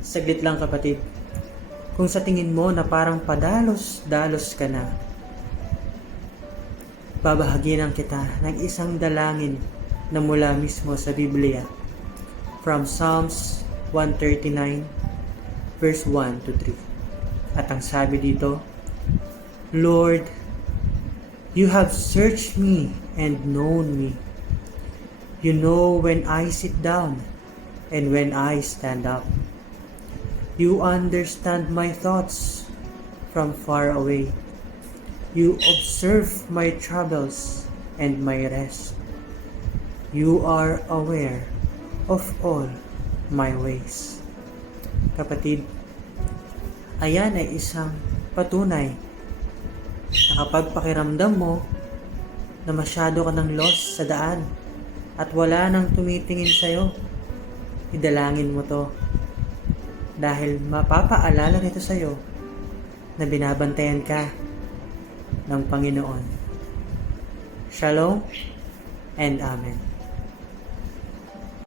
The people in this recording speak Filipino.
Saglit lang kapatid. Kung sa tingin mo na parang padalos-dalos ka na, babahaginan kita ng isang dalangin na mula mismo sa Biblia. From Psalms 139 verse 1 to 3. At ang sabi dito, Lord, you have searched me and known me. You know when I sit down and when I stand up. You understand my thoughts from far away. You observe my troubles and my rest. You are aware of all my ways. Kapatid, ayan ay isang patunay na kapag pakiramdam mo na masyado ka ng lost sa daan at wala nang tumitingin sa'yo, idalangin mo to. Dahil mapapaalala nito sa'yo na binabantayan ka ng Panginoon. Shalom and Amen.